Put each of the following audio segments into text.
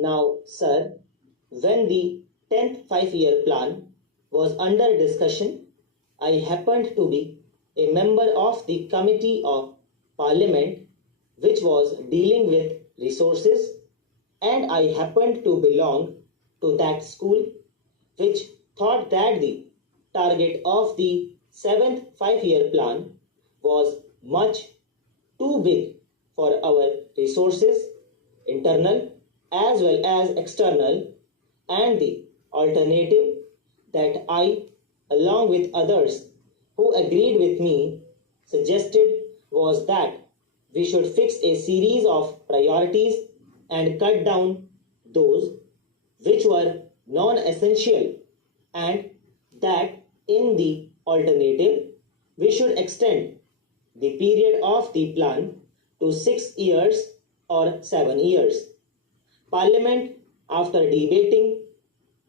Now, sir, when the 10th five-year plan was under discussion, I happened to be a member of the Committee of Parliament which was dealing with resources, and I happened to belong to that school which thought that the target of the 7th five-year plan was much too big for our resources, internal as well as external, and the alternative that I, along with others who agreed with me, suggested was that we should fix a series of priorities and cut down those which were non-essential, and that in the alternative we should extend the period of the plan to 6 years or 7 years. Parliament, after debating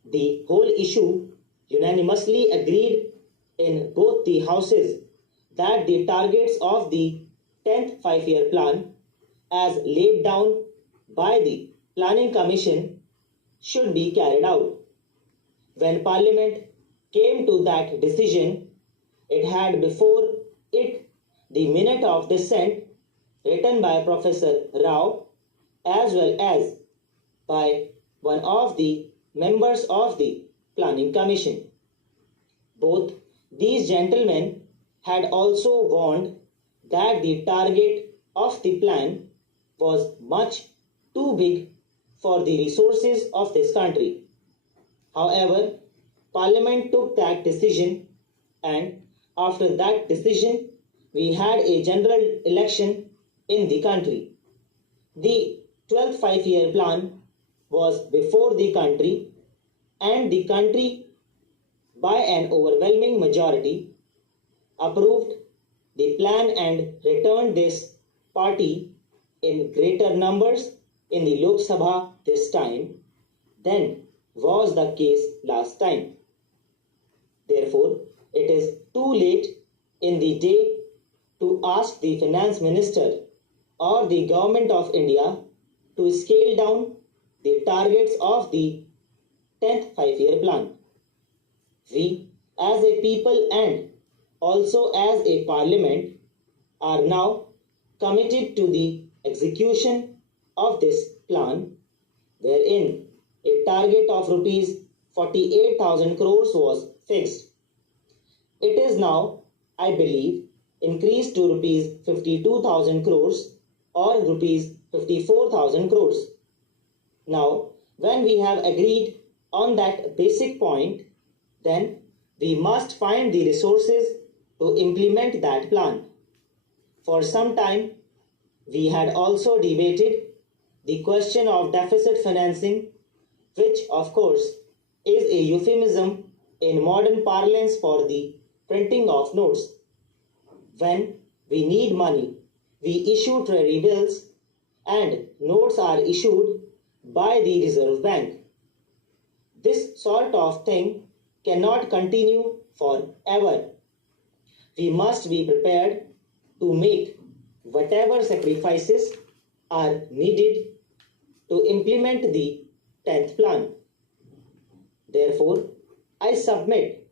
the whole issue, unanimously agreed in both the houses that the targets of the 10th five-year plan as laid down by the Planning Commission should be carried out. When Parliament came to that decision, it had before it the minute of dissent written by Professor Rao as well as by one of the members of the Planning Commission. Both these gentlemen had also warned that the target of the plan was much too big for the resources of this country. However, Parliament took that decision, and after that decision, we had a general election in the country. The 12th five-year plan was before the country, and the country, by an overwhelming majority, approved the plan and returned this party in greater numbers in the Lok Sabha this time than was the case last time. Therefore, it is too late in the day to ask the Finance Minister or the Government of India to scale down the targets of the 10th five-year plan. We, as a people and also as a parliament, are now committed to the execution of this plan, wherein a target of rupees 48,000 crores was fixed. It is now, I believe, increased to rupees 52,000 crores or rupees 54,000 crores. Now, when we have agreed on that basic point, then we must find the resources to implement that plan. For some time, we had also debated the question of deficit financing, which of course is a euphemism in modern parlance for the printing of notes. When we need money, we issue treasury bills, and notes are issued by the Reserve Bank. This sort of thing cannot continue forever. We must be prepared to make whatever sacrifices are needed to implement the 10th plan. Therefore, I submit,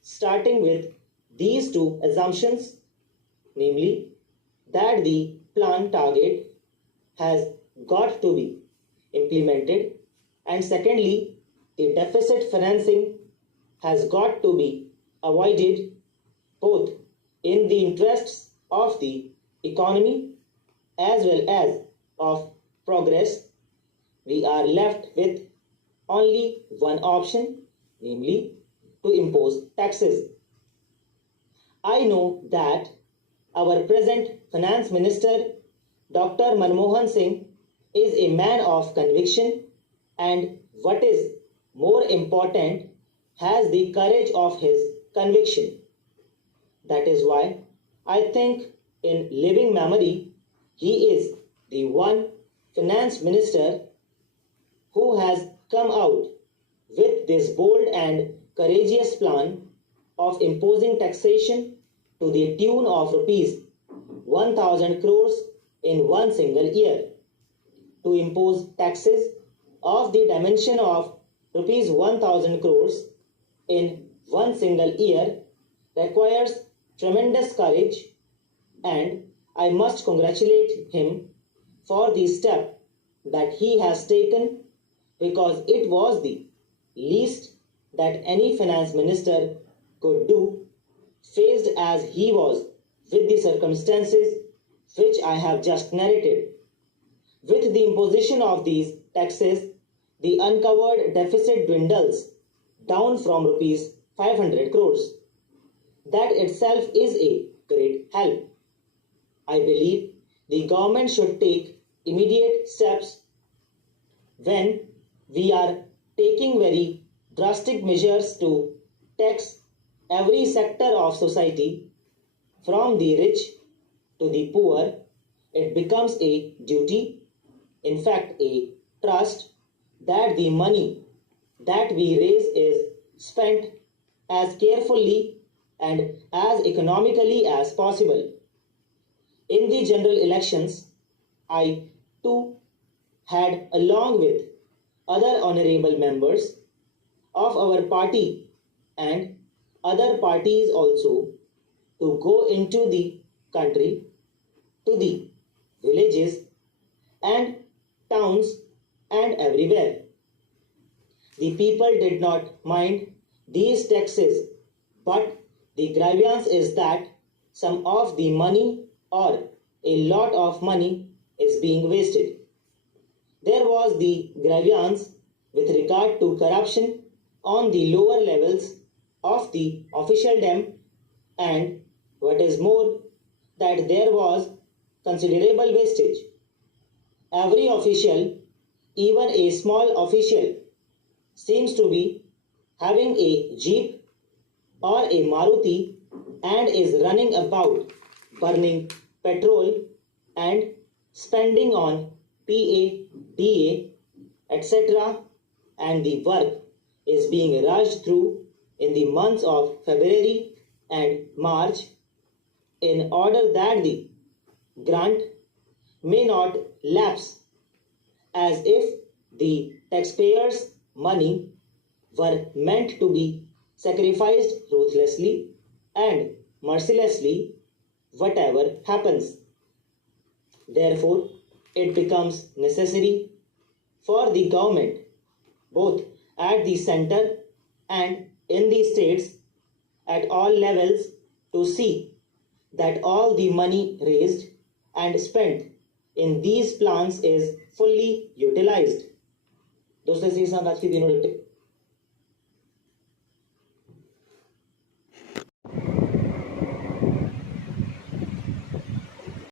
starting with these two assumptions, namely that the plan target has got to be implemented, and secondly, the deficit financing has got to be avoided, both in the interests of the economy as well as of progress. We are left with only one option, namely to impose taxes. I know that our present Finance Minister, Dr. Manmohan Singh, is a man of conviction, and what is more important, has the courage of his conviction. That is why I think in living memory he is the one Finance Minister who has come out with this bold and courageous plan of imposing taxation to the tune of rupees 1,000 crores in one single year. To impose taxes of the dimension of rupees 1000 crores in one single year requires tremendous courage, and I must congratulate him for the step that he has taken, because it was the least that any finance minister could do, faced as he was with the circumstances which I have just narrated. With the imposition of these taxes, the uncovered deficit dwindles down from rupees 500 crores. That itself is a great help. I believe the government should take immediate steps when we are taking very drastic measures to tax every sector of society, from the rich to the poor. It becomes a duty, in fact a trust, that the money that we raise is spent as carefully and as economically as possible. In the general elections, I too had, along with other honorable members of our party and other parties also, to go into the country, to the villages and towns and everywhere. The people did not mind these taxes, but the grievance is that some of the money or a lot of money is being wasted. There was the grievance with regard to corruption on the lower levels of the officialdom, and what is more, that there was considerable wastage. Every official, even a small official, seems to be having a jeep or a Maruti and is running about burning petrol and spending on PA, DA, etc., and the work is being rushed through in the months of February and March in order that the grant may not lapse, as if the taxpayers' money were meant to be sacrificed ruthlessly and mercilessly whatever happens. Therefore, it becomes necessary for the government, both at the center and in the states, at all levels, to see that all the money raised and spent in these plans is fully utilized. दोस्तों, इसी के साथ आज की तीनों